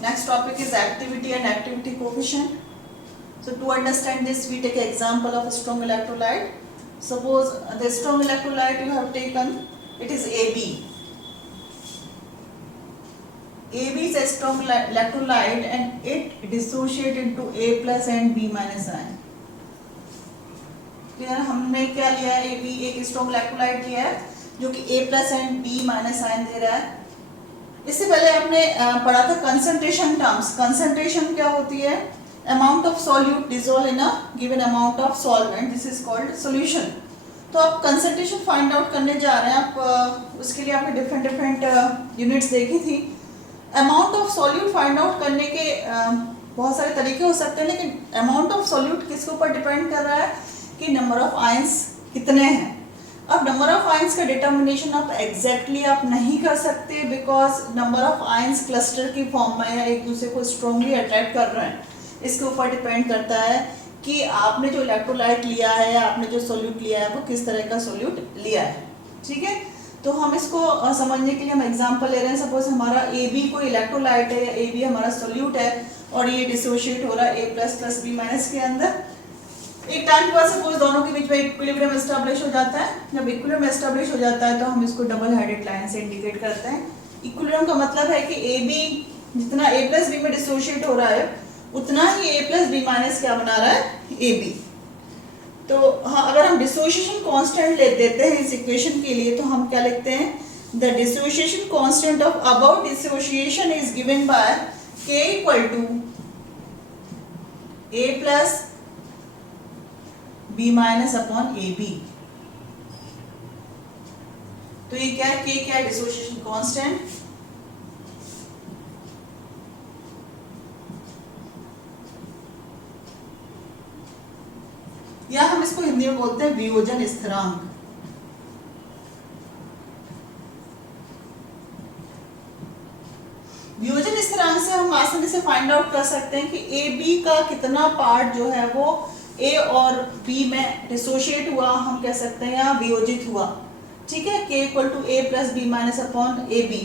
Next topic is activity and activity coefficient. So to understand this, we take an example of a strong electrolyte. Suppose the strong electrolyte you have taken, it is AB. AB is a strong electrolyte and it dissociates into A plus and B minus ion. Clear? हमने क्या लिया है? AB एक strong electrolyte लिया है जो कि A plus and B minus ion दे रहा है. इससे पहले आपने पढ़ा था कंसंट्रेशन टर्म्स. कंसंट्रेशन क्या होती है? Amount of solute dissolve in a given amount of solvent, this is called solution. तो आप कंसंट्रेशन फाइंड आउट करने जा रहे हैं. आप उसके लिए आपने डिफरेंट यूनिट्स देखी थी. Amount of solute find out करने के बहुत सारे तरीके हो सकते हैं, लेकिन अमाउंट ऑफ सॉल्यूट किसके ऊपर डिपेंड कर रहा है कि नंबर ऑफ आयंस कितने हैं. अब नंबर ऑफ आयंस का डिटर्मिनेशन आप एग्जैक्टली आप नहीं कर सकते, because number of ions cluster की फॉर्म में है, एक दूसरे को स्ट्रांगली अट्रैक्ट कर रहे हैं. इसके ऊपर डिपेंड करता है कि आपने जो इलेक्ट्रोलाइट लिया है, आपने जो सोल्यूट लिया है, वो किस तरह का सोल्यूट लिया है. ठीक है, तो हम इसको समझने के लिए हम एग्जांपल ले रहे हैं. सपोज हमारा AB कोई इलेक्ट्रोलाइट है या AB हमारा सोल्यूट है और ये डिसोशिएट हो रहा है A plus plus B minus के अंदर. एक टाइम के बाद सपोज दोनों के बीच में इक्विलिब्रियम एस्टैब्लिश हो जाता है. जब इक्विलिब्रियम एस्टैब्लिश हो जाता है तो हम इसको डबल हेडेड लाइन से इंडिकेट करते हैं. इक्विलिब्रियम का मतलब है कि AB जितना A प्लस B में डिसोशिएट हो रहा है उतना ही A प्लस B माइनस क्या बना रहा है? AB. तो हाँ, अगर हम डिसोशिएशन कांस्टेंट ले देते हैं इस इक्वेशन के लिए तो हम क्या लिखते हैं? The dissociation constant of about dissociation is given by K equal to A plus B minus upon AB. तो ये क्या है? K क्या है? Dissociation constant. या हम इसको हिंदी में बोलते हैं वियोजन स्थिरांक. वियोजन स्थिरांक से हम आसानी से फाइंड आउट कर सकते हैं कि AB का कितना पार्ट जो है वो A और B में डिसोशिएट हुआ, हम कह सकते हैं, या वियोजित हुआ. ठीक है, K equal to A plus B minus upon AB.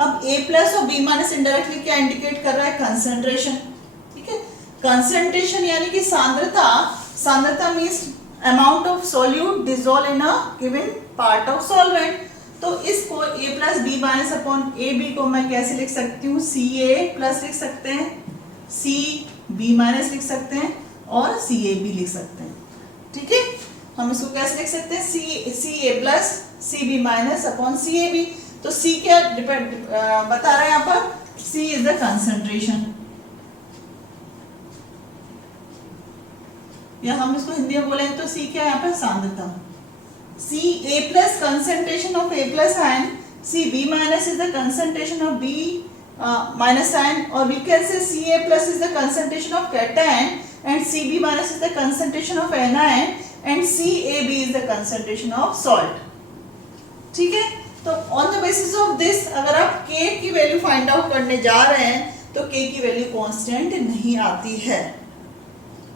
अब A प्लस और B माइनस इनडायरेक्टली क्या इंडिकेट कर रहा है? कंसंट्रेशन. ठीक है, कंसंट्रेशन यानी कि सांद्रता. सांद्रता means amount of solute dissolve in a given part of solvent. तो इसको A plus B minus upon AB को मैं कैसे लिख सकती हूँ? CA प्लस लिख सकते हैं, CB माइनस लिख सकते हैं और CAB लिख सकते हैं. ठीक है, हम इसको कैसे लिख सकते हैं? CA plus CB minus upon CAB. तो C क्या डिपेंड बता रहा है यहाँ पर? C is the concentration. या हम इसको हिंदी में बोलेंगे तो C क्या है यहाँ पर? सांद्रता. C A plus concentration of A plus ion, C B minus is the concentration of B minus ion, or we can say C A plus is the concentration of cation and C B minus is the concentration of anion and C A B is the concentration of salt. ठीक है, तो on the basis of this अगर आप K की value find out करने जा रहे हैं तो K की वैल्यू कांस्टेंट नहीं आती है.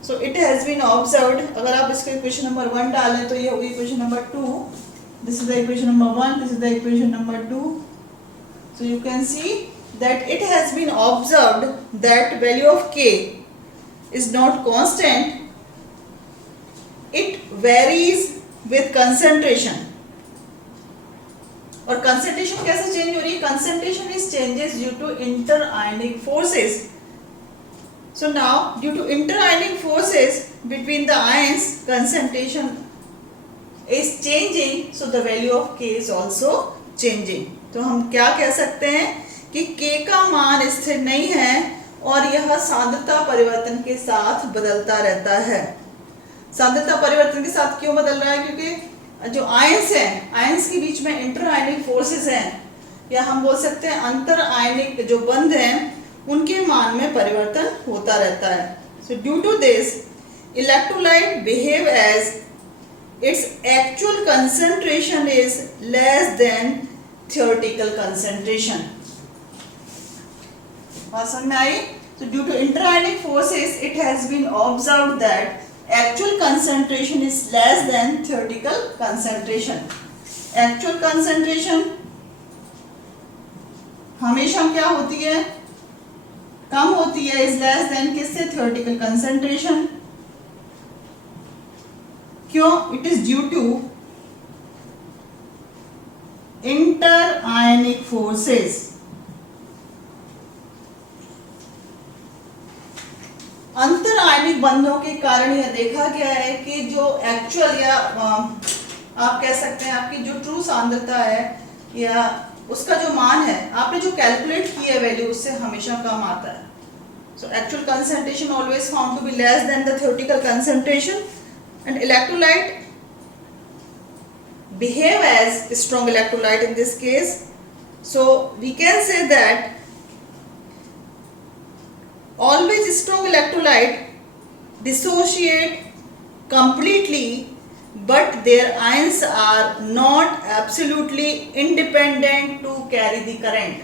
So it has been observed. अगर आप इसके इक्वेशन नंबर 1 डालें तो ये होगी equation number 2. This is the equation number 1. This is the equation number 2. So you can see that it has been observed that value of K is not constant. It varies with concentration. और concentration कैसे change हो रही है? Concentration is changes due to interionic forces. So now, due to interionic forces between the ions, concentration is changing, so the value of K is also changing. तो हम क्या कह सकते हैं कि K का मान स्थिर नहीं है और यह सांद्रता परिवर्तन के साथ बदलता रहता है. सांद्रता परिवर्तन के साथ क्यों बदल रहा है? क्योंकि जो आयंस हैं, आयंस के बीच में इंटरआयनिक फोर्सेस हैं, या हम बोल सकते हैं अंतर आयनिक जो बंध हैं उनके मान में परिवर्तन होता रहता है. So due to this, electrolyte behave as its actual concentration is less than theoretical concentration. बात समझ में आई? So due to interionic forces, it has been observed that actual concentration is less than theoretical concentration. Actual concentration हमेशा क्या होती है? कम होती है, इज लेस देन किससे, थ्योरेटिकल कंसंट्रेशन। क्यों? It is due to inter ionic forces. अंतर आयनिक बंधों के कारण यह देखा गया है कि जो एक्चुअल या आप कह सकते हैं आपकी जो ट्रू सांद्रता है या उसका जो मान है आपने जो कैलकुलेट की है वैल्यू, उससे हमेशा कम आता है। So actual concentration always found to be less than the theoretical concentration and electrolyte behave as strong electrolyte in this case. So we can say that always strong electrolyte dissociate completely, but their ions are not absolutely independent to carry the current.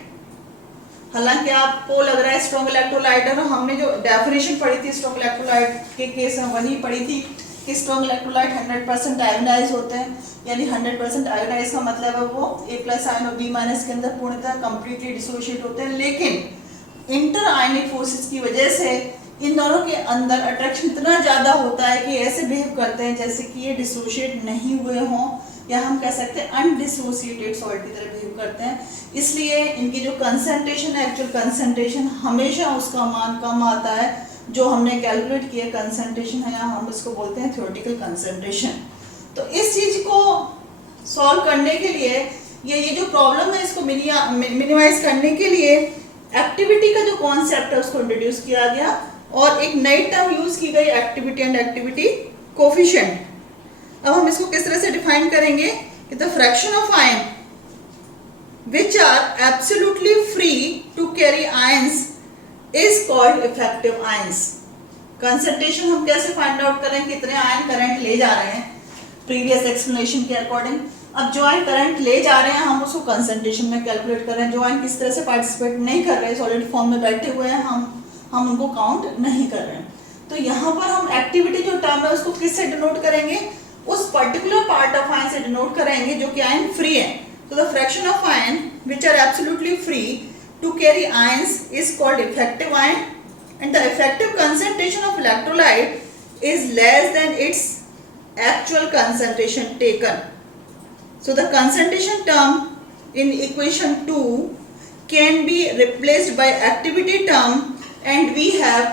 हालांकि आपको लग रहा है strong electrolyte है, हमने जो definition पढ़ी थी स्ट्रॉन्ग इलेक्ट्रोलाइट के केस में वही पढ़ी थी कि स्ट्रॉन्ग इलेक्ट्रोलाइट 100% आयोनाइज होते हैं, यानी 100% आयोनाइज का मतलब है वो A+ आयन और B- के अंदर पूर्णतः कंप्लीटली डिसोशिएट होते हैं। लेकिन इंटर आयनिक फोर्सेस की वजह से इन दोनों के अंदर अट्रैक्शन इतना ज़्यादा होता है कि ऐसे बिहेव करते हैं जैसे कि ये डिसोशिएट नहीं हुए हों, या हम कह सकते हैं अनडिसोशिएटेड सॉल्ट की तरह बिहेव करते हैं। इसलिए इनकी जो कंसंट्रेशन है, एक्चुअल कंसंट्रेशन हमेशा उसका मान कम आता है जो हमने कैलकुलेट किया कंसंट्रेशन है, या हम इसको बोलते हैं थ्योरेटिकल कंसंट्रेशन। तो इस चीज को सॉल्व करने के लिए ये जो प्रॉब्लम है इसको मिनिमाइज करने के लिए एक्टिविटी का जो कॉन्सेप्ट है उसको इंट्रोड्यूस किया गया और एक नई टर्म यूज की गई एक्टिविटी एंड एक्टिविटी कोफिशिएंट। अब हम इसको किस तरह से डिफाइन करेंगे कि the fraction of ion which are absolutely free to carry ions is called effective ions। Concentration हम कैसे फाइंड आउट करें कितने आयन करंट ले जा रहे हैं प्रीवियस एक्सप्लेनेशन के अकॉर्डिंग। अब जो आयन करंट ले जा रहे हैं हम उसको कंसंट्रेशन में कैलकुलेट कर रहे हैं। जो आयन किस तरह से पार्टिसिपेट नहीं कर रहे, सॉलिड फॉर्म में बैठे हुए हैं, हम उनको काउंट नहीं कर रहे हैं। तो यहाँ पर हम एक्टिविटी जो टर्म है उसको किससे डिनोट करेंगे, उस पर्टिकुलर पार्ट ऑफ आयन से डिनोट करेंगे जो कि आयन फ्री है। So the fraction of ion which are absolutely free to carry ions is called effective ion, and the effective concentration of electrolyte is less than its actual concentration taken. So the concentration term in equation 2 can be replaced by activity term, and we have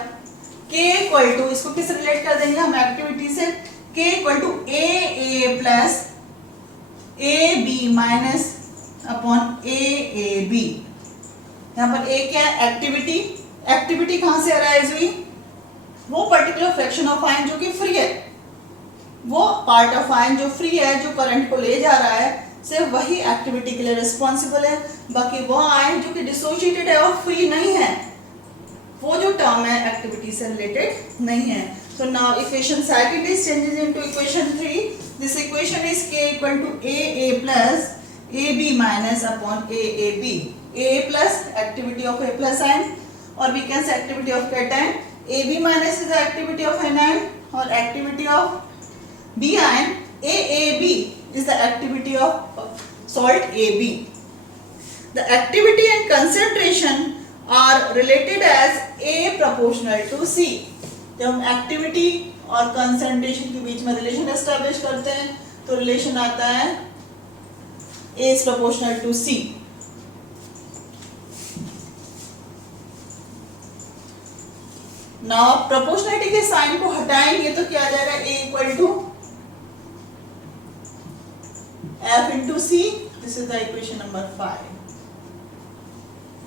K equal to, इसको किससे relate कर देंगे हम activity से, K equal to AA plus AB minus upon AAB। यहाँ पर A क्या है, एक्टिविटी। एक्टिविटी कहाँ से अराइज हुई, वो पर्टिकुलर फ्रैक्शन ऑफ आयन जो कि फ्री है, वो पार्ट ऑफ आयन जो फ्री है जो करंट को ले जा रहा है, सिर्फ वही एक्टिविटी के लिए रिस्पॉन्सिबल है। बाकी वो आयन जो कि डिसोशिएटेड है और फ्री नहीं है, वो जो टर्म है एक्टिविटी से रिलेटेड नहीं है। So now equation second is changes into equation 3. This equation is K equal to AA plus AB minus upon AAB. AA plus activity of A plus ion, or we can say activity of cation. AB minus is the activity of anion or activity of B ion. AAB is the activity of salt AB. The activity and concentration are related as A proportional to C. जब हम activity और concentration के बीच में relation establish करते हैं तो relation आता है A is proportional to C। Now proportionality के साइन को हटाएंगे तो क्या आ जाएगा, A equal to F into C। This is the equation number 5।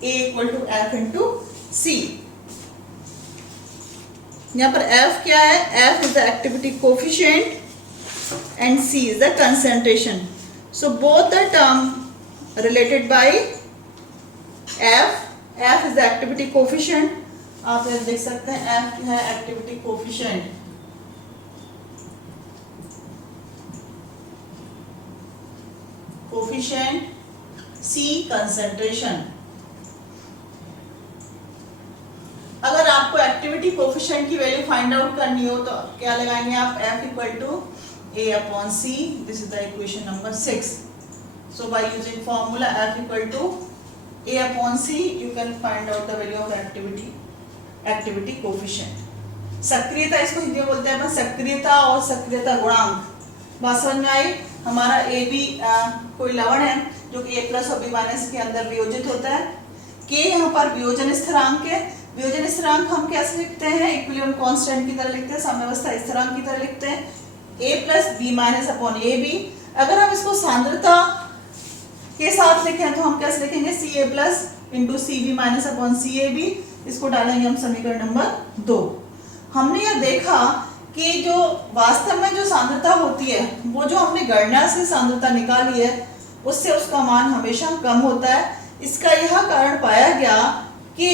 A equal to F into C। यहाँ पर F क्या है, F is the activity coefficient and C is the concentration. So both the term related by F. F is the activity coefficient. आप ये देख सकते हैं F है activity coefficient। Coefficient, C concentration। अगर आपको एक्टिविटी कोफिशिएंट की वैल्यू फाइंड आउट करनी हो तो क्या लगाएंगे आप, F equal to A upon C। This is the equation number 6। So by using formula F equal to A upon C you can find out the value of activity activity coefficient. सक्रियता, इसको हिंदी में बोलते हैं अपन सक्रियता और सक्रियता गुणांक। बात समझ में आई? हमारा ए बी कोई लवण है जो कि ए प्लस और बी माइनस के अंदर वियोजित होता है। के यहाँ पर वियोजन स्थिरांक है। वियोजन स्थिरांक हम कैसे लिखते हैं? इक्विलिब्रियम कांस्टेंट की तरह लिखते हैं, साम्यावस्था स्थिरांक की तरह लिखते हैं, A plus B minus upon A B. अगर हम इसको सांद्रता के साथ लिखें तो हम कैसे लिखेंगे? C A plus into C B minus upon C A B. इसको डालेंगे हम समीकरण नंबर 2। हमने यह देखा कि जो वास्तव में जो सांद्रता होती है, वो जो हमने गणना से सांद्रता निकाली है उससे उसका मान हमेशा कम होता है। इसका यह कारण पाया गया कि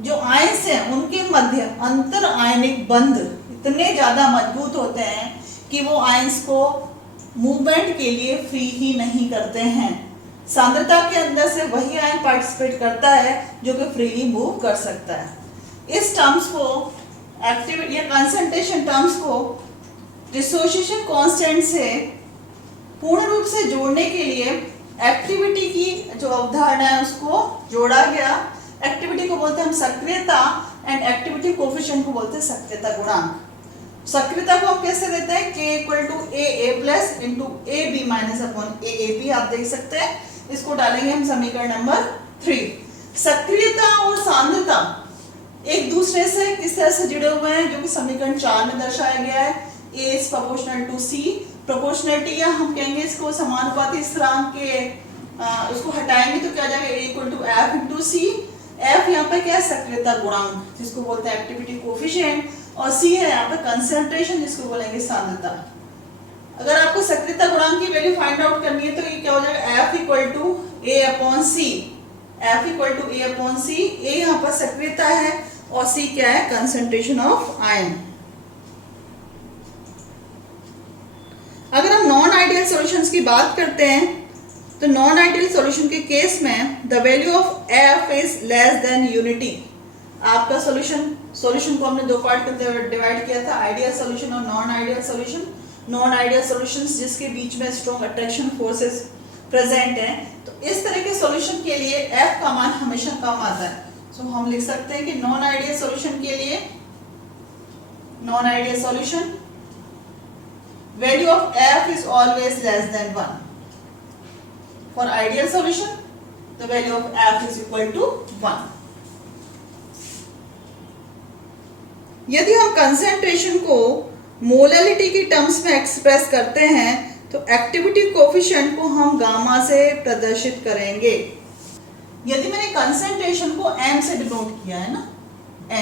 जो आयंस हैं उनके मध्य अंतर आयनिक बंध इतने ज्यादा मजबूत होते हैं कि वो आयंस को मूवमेंट के लिए फ्री ही नहीं करते हैं। सांद्रता के अंदर से वही आयन पार्टिसिपेट करता है जो कि फ्रीली मूव कर सकता है। इस टर्म्स को एक्टिविटी या कंसंट्रेशन टर्म्स को डिसोसिएशन कांस्टेंट से पूर्ण रूप से जोड़ने के लिए एक्टिविटी की जो अवधारणा है उसको जोड़ा गया। एक्टिविटी को बोलते हैं हम सक्रियता एंड एक्टिविटी कोफिशिएंट को बोलते हैं सक्रियता गुणांक। सक्रियता को हम कैसे देते हैं? k equal to A plus into A B minus upon A B. आप देख सकते हैं, इसको डालेंगे हम समीकरण नंबर 3। सक्रियता और सांद्रता एक दूसरे से किस तरह से जुड़े हुए हैं जो कि समीकरण 4 में दर्शाया गया है। A is proportional to C। Proportionality या हम कहेंगे इसको समानुपाती स्थिरांक के उसको हटाएंगे तो क्या जाएगा? A equal to F into C. F यहाँ पे क्या है? सक्रियता गुणांक जिसको बोलते हैं एक्टिविटी कोफिशिएंट, और सी है यहाँ पे कंसंट्रेशन जिसको बोलेंगे सांद्रता। अगर आपको सक्रियता गुणांक की वैल्यू फाइंड आउट करनी है तो ये क्या हो जाएगा? F equal to A upon C. F equal to A upon C. A यहाँ पर सक्रियता है और सी क्या है? Concentration of ion. अगर हम नॉन आइडियल सॉल्यूशंस की बात करते हैं तो नॉन आइडियल सॉल्यूशन के केस में the value of F is less than unity. आपका सॉल्यूशन को हमने दो पार्ट में डिवाइड किया था, आइडियल सॉल्यूशन और non ideal solution. Non ideal solutions जिसके बीच में स्ट्रॉन्ग अट्रैक्शन फोर्सेस प्रेजेंट हैं, तो इस तरह के सॉल्यूशन के लिए एफ का मान हमेशा कम आता है। सो हम लिख सकते हैं कि नॉन आइडियल सॉल्यूशन के लिए non ideal solution value of f is always less than 1. For ideal solution, the value of f is equal to 1. यदि हम कंसंट्रेशन को मोलालिटी की टर्म्स में एक्सप्रेस करते हैं तो एक्टिविटी कोफिशिएंट को हम गामा से प्रदर्शित करेंगे। यदि मैंने कंसंट्रेशन को m से डिनोट किया है ना,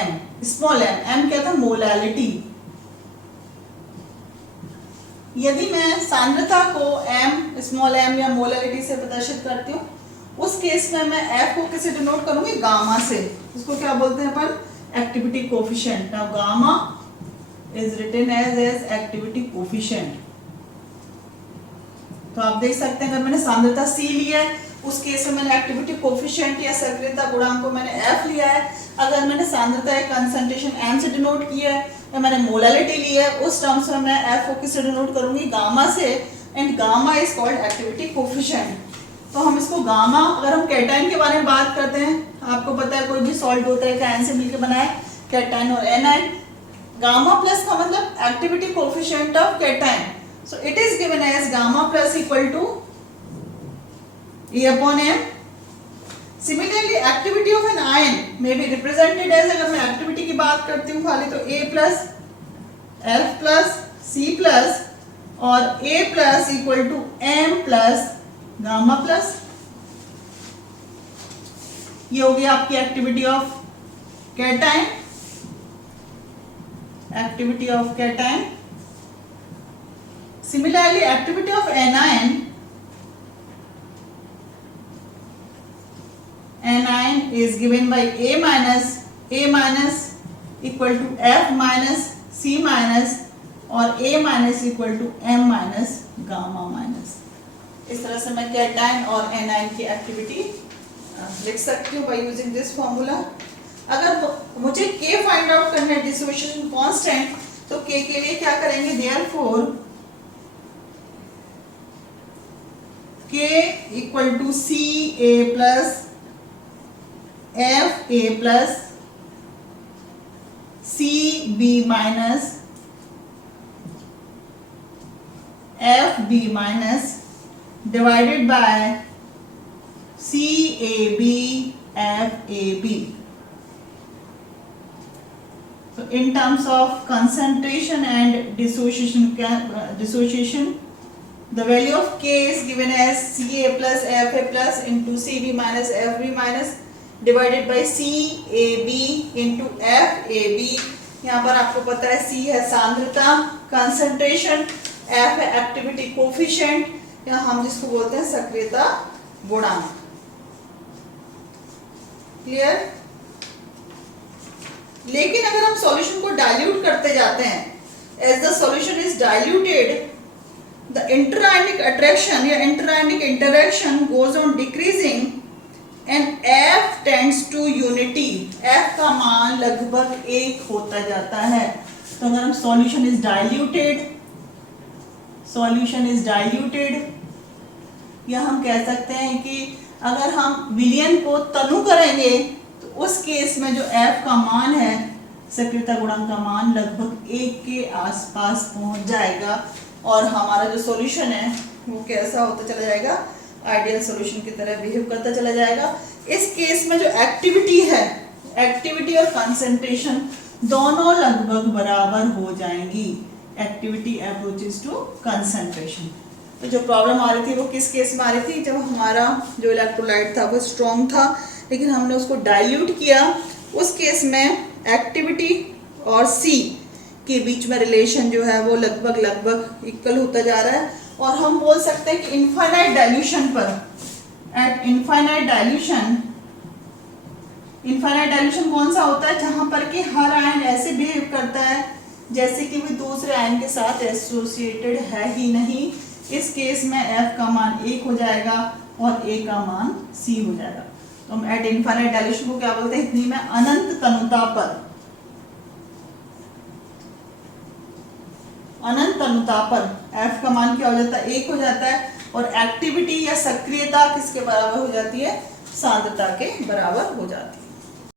m स्मॉल m क्या था? मोलालिटी। यदि मैं सांद्रता को m स्मॉल m या मोलारिटी से प्रदर्शित करती हूँ, उस केस में मैं f को किसे डिनोट करूंगी? गामा से। इसको क्या बोलते हैं अपन? Activity coefficient. Now gamma is written as activity coefficient. तो आप देख सकते हैं अगर मैंने सांद्रता c लिया है उस केस में मैंने एक्टिविटी कोफिशिएंट या सक्रियता गुणांक को मैंने f लिया है। अगर मैंने सांद्रता या कंसंट्रेशन m से डिनोट किया है या मैंने मोलालिटी ली है, उस टर्म्स में मैं f को किससे डिनोट करूंगी? गामा से। And gamma is called activity coefficient. तो हम इसको गामा, अगर हम कैटायन के बारे में बात करते हैं, आपको पता है कोई भी सॉल्ट होता है आयन से मिलकर बना है, कैटायन और एनायन। गामा प्लस का मतलब activity coefficient of cation. So it is given as gamma plus equal to E upon m. Similarly, activity of an ion may be represented as, अगर मैं एक्टिविटी की बात करती हूँ खाली तो A plus F plus C plus और A plus equal to M plus gamma plus. ये हो गया आपकी activity of cation. Activity of cation. Similarly activity of anion, anion is given by A minus equal to F minus C minus और A minus equal to M minus gamma minus। इस तरह से मैं cation और anion की activity लिख सकती हूँ by using this formula। अगर मुझे K फाइंड आउट करना है डिसोसिएशन कांस्टेंट, तो K के लिए क्या करेंगे? therefore K equal to C A plus F A plus CB minus FB minus divided by CAB FAB. So in terms of concentration and dissociation, the value of K is given as Ca plus Fa plus into Cb minus Fb minus divided by CAB into FAB. यहाँ पर आपको पता है C है सांद्रता, concentration, F है activity coefficient, या हम जिसको बोलते हैं सक्रियता गुणांक. क्लियर? लेकिन अगर हम सॉल्यूशन को डाइल्यूट करते जाते हैं, as the solution is diluted, the interionic attraction या interionic interaction goes on decreasing and F tends to unity. F का मान लगभग 1 होता जाता है. तो अगर हम solution is diluted या हम कह सकते हैं कि अगर हम विलयन को तनु करेंगे तो उस केस में जो F का मान है, सक्रियता गुणांक का मान लगभग 1 के आसपास पहुंच जाएगा और हमारा जो सॉल्यूशन है वो कैसा होता चला जाएगा, आइडियल सॉल्यूशन की तरह बिहेव करता चला जाएगा. इस केस में जो एक्टिविटी है, एक्टिविटी और कंसंट्रेशन दोनों लगभग बराबर हो जाएंगी. Activity approaches to concentration. तो जो प्रॉब्लम आ रही थी वो किस केस में आ रही थी, जब हमारा जो इलेक्ट्रोलाइट था वो स्ट्रॉन्ग था लेकिन हमने उसको डाइल्यूट किया. उस केस में एक्टिविटी और C के बीच में रिलेशन जो है वो लगभग इक्वल होता जा रहा है. और हम बोल सकते हैं कि इनफाइनाइट डाइल्यूशन पर, एट इनफाइनाइट डाइल्यूशन कौन सा होता है, जहां पर कि हर आयन ऐसे बिहेव करता है जैसे कि वो दूसरे आयन के साथ एसोसिएटेड है ही नहीं. इस केस में F का मान 1 हो जाएगा और A का मान C हो जाएगा. तो हम एट इनफाइनाइट डाइल्यूशन को क्या बोलते हैं, इतनी में अनंत तनुता पर F का मान क्या हो जाता है, 1 हो जाता है और एक्टिविटी या सक्रियता किसके बराबर हो जाती है, सांद्रता के बराबर हो जाती है.